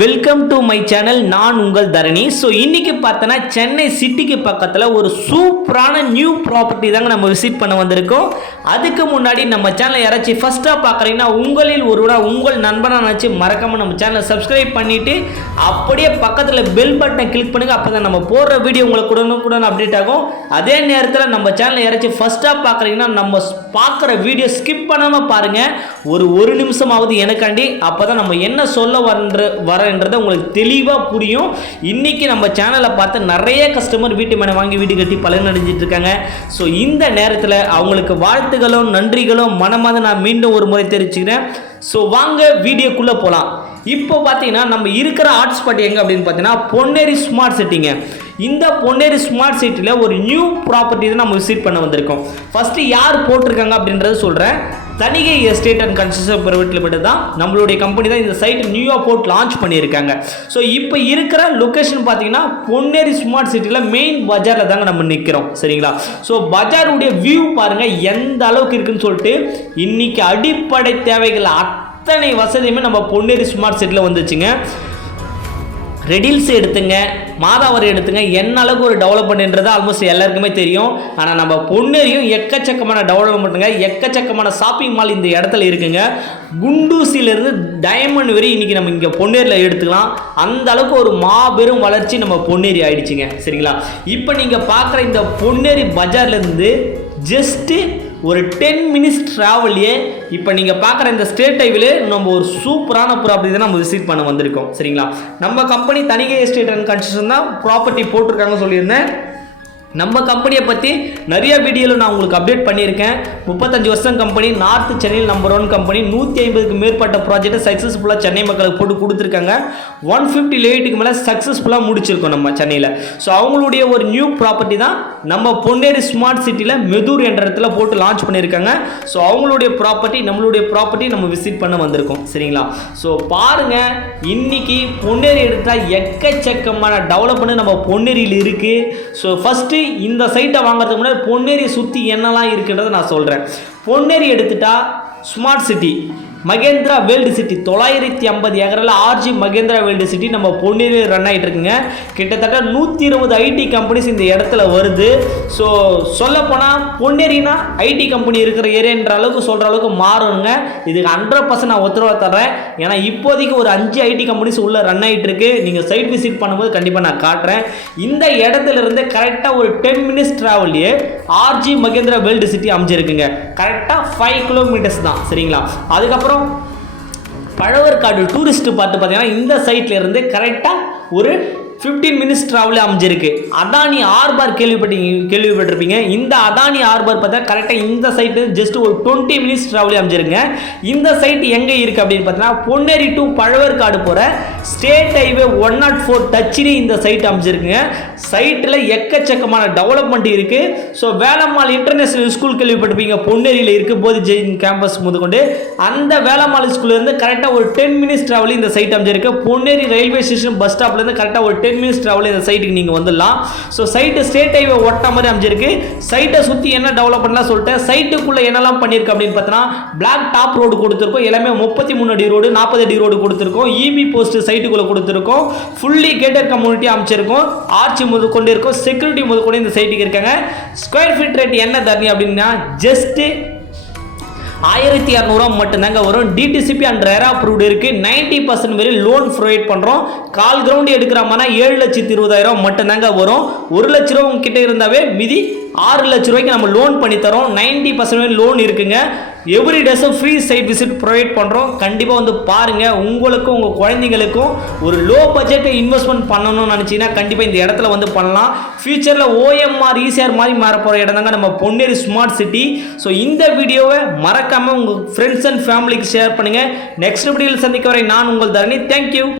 Welcome to my channel. நான் உங்கள் தரணி. So இன்னைக்கு பார்த்தோன்னா சென்னை சிட்டிக்கு பக்கத்தில் ஒரு சூப்பரான நியூ ப்ராப்பர்ட்டி தாங்க நம்ம விசிட் பண்ண வந்திருக்கோம். அதுக்கு முன்னாடி நம்ம சேனலை யாராச்சும் ஃபஸ்ட்டாக பார்க்குறீங்கன்னா உங்களில் ஒருவராக உங்கள் நண்பனாக நினச்சி மறக்காமல் நம்ம சேனலை சப்ஸ்கிரைப் பண்ணிவிட்டு அப்படியே பக்கத்தில் பெல் பட்டனை கிளிக் பண்ணுங்கள். அப்போ தான் நம்ம போடுற வீடியோ உங்களுக்கு உடனுக்குடன் அப்டேட் ஆகும். அதே நேரத்தில் நம்ம சேனலை யாராச்சும் ஃபஸ்ட்டாக பார்க்குறீங்கன்னா நம்ம பார்க்குற வீடியோ ஸ்கிப் பண்ணாமல் பாருங்கள். ஒரு நிமிஷமாவது எனக்காண்டி. அப்போ தான் நம்ம என்ன சொல்ல வரன்றதை உங்களுக்கு தெளிவாக புரியும். இன்னைக்கு நம்ம சேனலை பார்த்து நிறைய கஸ்டமர் வீட்டு மேலே வாங்கி வீடு கட்டி பலன் அடைஞ்சிட்டு இருக்காங்க. ஸோ இந்த நேரத்தில் அவங்களுக்கு வாழ்த்துகளும் நன்றிகளும் மனமாத நான் மீண்டும் ஒரு முறை தெரிவிச்சுக்கிறேன். ஸோ வாங்க வீடியோக்குள்ளே போகலாம். இப்போ பார்த்தீங்கன்னா நம்ம இருக்கிற ஹாட்ஸ்பாட் எங்கே அப்படின்னு பார்த்தீங்கன்னா பொன்னேரி ஸ்மார்ட் சிட்டிங்க. இந்த பொன்னேரி ஸ்மார்ட் சிட்டியில் ஒரு நியூ ப்ராப்பர்ட்டி தான் நம்ம விசிட் பண்ண வந்திருக்கோம். ஃபஸ்ட்டு யார் போட்டிருக்காங்க அப்படின்றத சொல்கிறேன். Thanigai estate and construction private limited தான் நம்மளுடைய கம்பெனி தான் இந்த சைட் நியூயாக போட்டு லான்ச் பண்ணியிருக்காங்க. ஸோ இப்போ இருக்கிற லொக்கேஷன் பார்த்தீங்கன்னா பொன்னேரி ஸ்மார்ட் சிட்டியில் மெயின் பஜாரில் தாங்க நம்ம நிற்கிறோம். சரிங்களா? ஸோ பஜாருடைய வியூ பாருங்கள் எந்த அளவுக்கு இருக்குன்னு சொல்லிட்டு. இன்னைக்கு அடிப்படை தேவைகள் அத்தனை வசதியுமே நம்ம பொன்னேரி ஸ்மார்ட் சிட்டியில் வந்துச்சுங்க. ரெடில்ஸ் எடுத்துங்க, மாதாவரி எடுத்துங்க, என்ன அளவுக்கு ஒரு டெவலப்மெண்ட்ன்றது ஆல்மோஸ்ட் எல்லாருக்குமே தெரியும். ஆனால் நம்ம பொன்னேரியும் எக்கச்சக்கமான டெவலப்மெண்ட்டுங்க, எக்கச்சக்கமான ஷாப்பிங் மால் இந்த இடத்துல இருக்குங்க. குண்டூசியிலேருந்து டைமண்ட் வரை இன்றைக்கி நம்ம இங்கே பொன்னேரியில் எடுத்துக்கலாம். அந்த அளவுக்கு ஒரு மாபெரும் வளர்ச்சி நம்ம பொன்னேரி ஆயிடுச்சுங்க. சரிங்களா? இப்போ நீங்கள் பார்க்குற இந்த பொன்னேரி பஜார்லேருந்து ஜஸ்ட்டு ஒரு 10 minutes ட்ராவல்லையே இப்போ நீங்கள் பார்க்குற இந்த ஸ்டேட் ஹைவேலே நம்ம ஒரு சூப்பரான ப்ராப்பர்ட்டி தான் நம்ம விசிட் பண்ண வந்திருக்கோம். சரிங்களா? நம்ம company Thanigai estate and construction தான் ப்ராப்பர்ட்டி போட்டிருக்காங்க சொல்லியிருந்தேன். நம்ம கம்பெனியை பற்றி நிறைய வீடியோவில் நான் உங்களுக்கு அப்டேட் பண்ணியிருக்கேன். 35 வருஷம் கம்பெனி, நார்த் சென்னையில் நம்பர் 1 கம்பெனி. 150க்கு மேற்பட்ட ப்ராஜெக்டை சக்ஸஸ்ஃபுல்லாக சென்னை மக்களுக்கு போட்டு கொடுத்துருக்காங்க. 150 லேட்டுக்கு மேலே சக்ஸஸ்ஃபுல்லாக முடிச்சிருக்கோம் நம்ம சென்னையில். ஸோ அவங்களுடைய ஒரு நியூ ப்ராப்பர்ட்டி தான் நம்ம பொன்னேரி ஸ்மார்ட் சிட்டியில் மெதூர் என்ற இடத்துல போட்டு லான்ச் பண்ணியிருக்காங்க. ஸோ அவங்களுடைய ப்ராப்பர்ட்டி நம்மளுடைய ப்ராப்பர்ட்டி நம்ம விசிட் பண்ண வந்திருக்கோம். சரிங்களா? ஸோ பாருங்கள், இன்னைக்கு பொன்னேரி எடுத்தால் எக்கச்சக்கமான டெவலப்மெண்ட் நம்ம பொன்னேரியில் இருக்குது. ஸோ ஃபஸ்ட்டு இந்த சைட்டை வாங்குறதுக்கு முன்னாடி பொன்னேரி சுற்றி என்னெல்லாம் இருக்குன்றதை நான் சொல்கிறேன். பொன்னேரி எடுத்துட்டா smart city, Mahindra world city 950 ஏக்கரில் ஆர்ஜி மகேந்திரா வேர்ல்டு சிட்டி நம்ம பொன்னேரியில் ரன் ஆகிட்டு இருக்குங்க. கிட்டத்தட்ட 120 ஐடி கம்பெனிஸ் இந்த இடத்துல வருது. ஸோ சொல்லப்போனால் பொன்னேரினா ஐடி கம்பெனி இருக்கிற ஏரியான்ற அளவுக்கு சொல்கிற அளவுக்கு மாறணுங்க. இதுக்கு 100% நான் உத்தரவாக தர்றேன். ஏன்னா இப்போதைக்கு ஒரு 5 ஐடி கம்பெனிஸ் உள்ளே ரன் ஆகிட்டு இருக்கு. நீங்கள் சைட் விசிட் பண்ணும்போது கண்டிப்பாக நான் காட்டுறேன். இந்த இடத்துல இருந்து கரெக்டாக ஒரு 10 minutes ட்ராவல்லையே ஆர்ஜி மகேந்திரா வேர்ல்டு சிட்டி அமைஞ்சிருக்குங்க. கரெக்டாக 5 kilometers தான். சரிங்களா? அதுக்கப்புறம் பழவர்காடு டூரிஸ்ட் பார்த்து பார்த்தீங்கன்னா இந்த சைட்ல இருந்து கரெக்டாக ஒரு 15 minutes ட்ராவல் அமைஞ்சிருக்கு. அதானி ஆர்பார் கேள்விப்பட்டிருப்பீங்க. இந்த அதானி ஆர்பார் பார்த்தா கரெக்டாக இந்த சைட்டு ஜஸ்ட் ஒரு 20 minutes ட்ராவல் அமைஞ்சிருங்க. இந்த சைட் எங்கே இருக்குது அப்படின்னு பார்த்தீங்கன்னா பொன்னேரி டு பழவர்காடு போகிற ஸ்டேட் ஹைவே 104 டச்சினி இந்த சைட் அமைஞ்சிருக்குங்க. சைட்டில் எக்கச்சக்கமான டெவலப்மெண்ட் இருக்குது. ஸோ வேலம்மாள் இன்டர்நேஷனல் ஸ்கூல் கேள்விப்பட்டிருப்பீங்க, பொன்னேரியில் இருக்குது, போதி ஜெயின் கேம்பஸ் முதற்கொண்டு. அந்த வேலம்மாள் ஸ்கூல்லேருந்து கரெக்டாக ஒரு 10 minutes ட்ராவல் இந்த சைட் அமைஞ்சிருக்கு. பொன்னேரி ரயில்வே ஸ்டேஷன் பஸ் ஸ்டாப்லேருந்து கரெக்டாக ஒரு 10 minutes ட்ராவல் இந்த சைட்டுக்கு நீங்கள் வந்துடலாம். ஸோ சைட்டு ஸ்டேட் ஹைவே ஒட்ட மாதிரி அமைஞ்சிருக்கு. சைட்டை சுற்றி என்ன டெவலப்மெண்ட்லாம் சொல்லிட்டு சைட்டுக்குள்ளே என்னெல்லாம் பண்ணியிருக்கு அப்படின்னு பார்த்தோன்னா பிளாக் டாப் ரோடு கொடுத்துருக்கோம். எல்லாமே 33 அடி ரோடு, 40 அடி ரோடு கொடுத்துருக்கோம். இபி போஸ்ட் சைட்டுக்குள்ளே கொடுத்துருக்கோம். ஃபுல்லி கேட்டட் கம்யூனிட்டி அமைச்சிருக்கோம். ஆர்ச்சி முதற்கொண்டு இருக்கும், செக்யூரிட்டி முதற்கொண்டு இந்த சைட்டுக்கு இருக்காங்க. ஸ்கொயர் ஃபீட் ரேட் என்ன தரணி அப்படின்னா ஜஸ்ட்டு 1600 மட்டும்தாங்க வரும். டிடிசிபி அண்ட் ரெரா அப்ரூவ்டு இருக்கு. 90% வரை லோன் ப்ரொவைட் பண்றோம். கால் கிரவுண்ட் எடுக்கிற மாதிரி 7,20,000 மட்டும்தாங்க வரும். 1 லட்ச ரூபா உங்ககிட்ட இருந்தாவே மீதி 6 லட்ச ரூபாய்க்கு நம்ம லோன் பண்ணி தரோம். 90% லோன் இருக்குங்க. எவ்ரி டேஸும் ஃப்ரீ சைட் விசிட் ப்ரொவைட் பண்ணுறோம். கண்டிப்பாக வந்து பாருங்கள். உங்களுக்கும் உங்கள் குழந்தைங்களுக்கும் ஒரு லோ பட்ஜெட்டை இன்வெஸ்ட்மெண்ட் பண்ணணும்னு நினச்சிங்கன்னா கண்டிப்பாக இந்த இடத்துல வந்து பண்ணலாம். ஃபியூச்சரில் ஓஎம்ஆர் ஈசிஆர் மாதிரி மாற போகிற இடம் தாங்க நம்ம பொன்னேரி ஸ்மார்ட் சிட்டி. ஸோ இந்த வீடியோவை மறக்காமல் உங்கள் ஃப்ரெண்ட்ஸ் அண்ட் ஃபேமிலிக்கு ஷேர் பண்ணுங்கள். நெக்ஸ்ட் வீடியோவில் சந்திக்க வரை நான் உங்கள் தரணி. தேங்க்யூ.